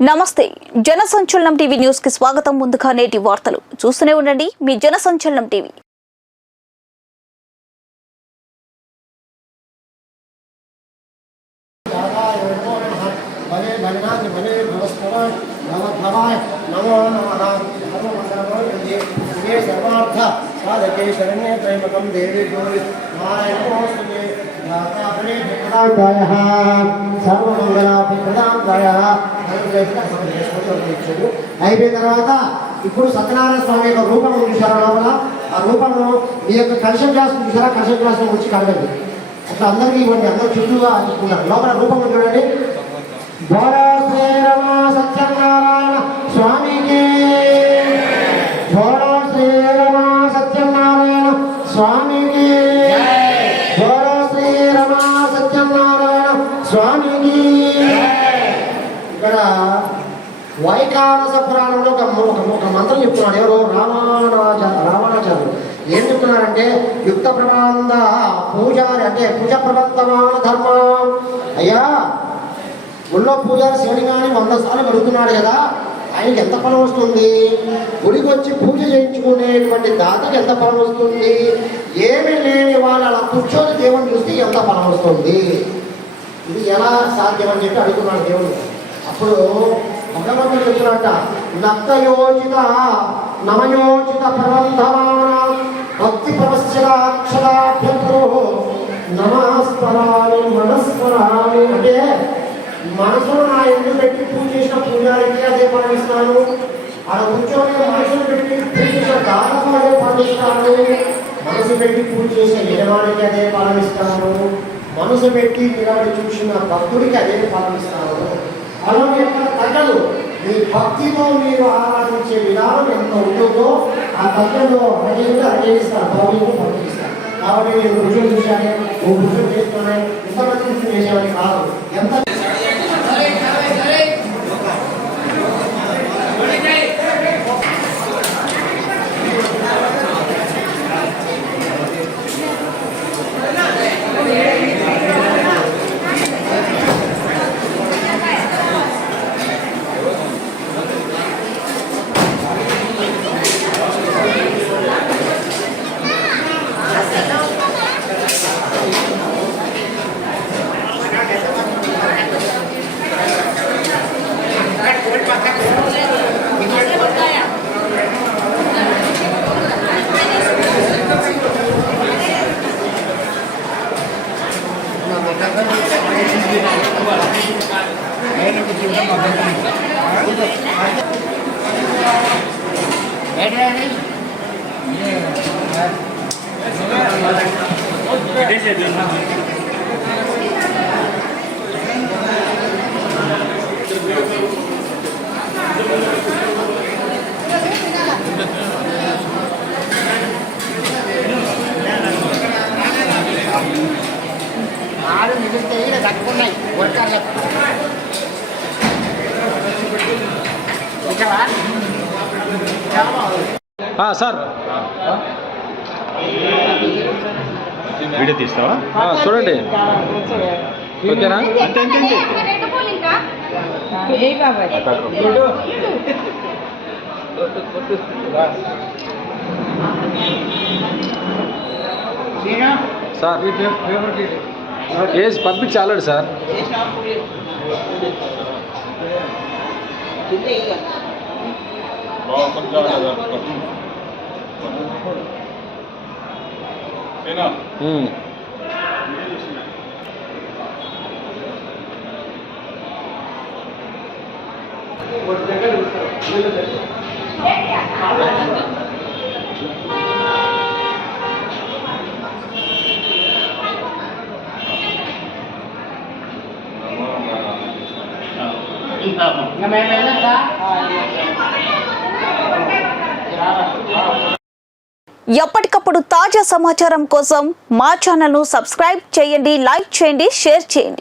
నమస్తే జనసంచలనం టీవీ న్యూస్కి స్వాగతం ముందుగా నేటి వార్తలు చూస్తూనే ఉండండి మీ జనసంచలనం టీవీ నమో భగనాథ్ నమ నమః హనుమంతమోది శివే సర్వార్థ సాధకే శరణ్యే త్రైమకం దేవి సర్వమంగళాపి ప్రదాంతాయ అయిపోయిన తర్వాత ఇప్పుడు సత్యనారాయణ స్వామి యొక్క రూపం చూసారా లోపల? ఆ రూపంలో మీ యొక్క కలశం గ్లాస్ చూసారా కలశం గ్లాస్ వచ్చి కడగండి అట్లా అందరికీ ఇవ్వండి. అందరూ చుట్టూగా చెప్పుకున్నారు లోపల రూపం చూడండి. ద్వారా వైకానస పురాణంలో ఒక ఒక మంత్రం చెప్తున్నాడు. ఎవరు రామానాచ రామానాచార్యులు ఏం చెప్తున్నారంటే యుక్త ప్రబంధ పూజారి అంటే పూజ ప్రబంధమాన ధర్మం. అయ్యా గుళ్ళో పూజారి శివుని కానీ వంద సార్లు అడుగుతున్నాడు కదా ఆయనకి ఎంత ఫలం వస్తుంది? గుడికి వచ్చి పూజ చేయించుకునేటువంటి దాతకి ఎంత ఫలం వస్తుంది? ఏమి లేని వాళ్ళు అలా కూర్చొని దేవుని చూస్తే ఎంత ఫలం వస్తుంది? ఇది ఎలా సాధ్యం అని చెప్పి అడుగుతున్నాడు దేవుడు. అప్పుడు భగవంతుడు చెప్తున్నట్ట లక్తయోచిత నవయోచిత ప్రబంధమాన భక్తి ప్రవశ్చరాక్షరాభ్యంతరో నమస్పరాలు మనస్పరాలు అంటే మనసును నా ఎందుకు పెట్టి పూజ చేసిన పూజారికి అదే పాటిస్తాను. అలా కూర్చొని మనసును పెట్టి పూజ చేసిన దాదాపు అదే ఫలమిస్తాను మనసు పెట్టి పూజ చేసిన యజమానికి అదే ఫలమిస్తాను మనసు పెట్టి నిలబడి చూసిన భక్తుడికి అదే ఫలమిస్తాను బలం ఎక్కడ తగ్గదు మీ భక్తితో మీరు ఆరాధించే విధానం ఎంత ఉంటుందో ఆ తగ్గలో అడిగి అడిగిస్తారు భౌతిక పంపిస్తారు కాబట్టి నేను రుజువు చూశాను ఓ రుజువు చేస్తున్నాను ఇంతమంది రుజువు చేసేవాడిని కాదు. વિદેશે 나를 믿을 때 చూసావా ఆ, సార్. వీడియో తీస్తావా? చూడండి. ఓకేనా? అంతే అంతే అంతే. ఏ బాబాయ్ సార్. ఏజ్ పంపించాలండి సార్ ఉమ్. ఇంకా మేము వెళ్ళొచ్చా ఎప్పటికప్పుడు తాజా సమాచారం కోసం మా ఛానల్ను సబ్స్క్రైబ్ చేయండి లైక్ చేయండి షేర్ చేయండి.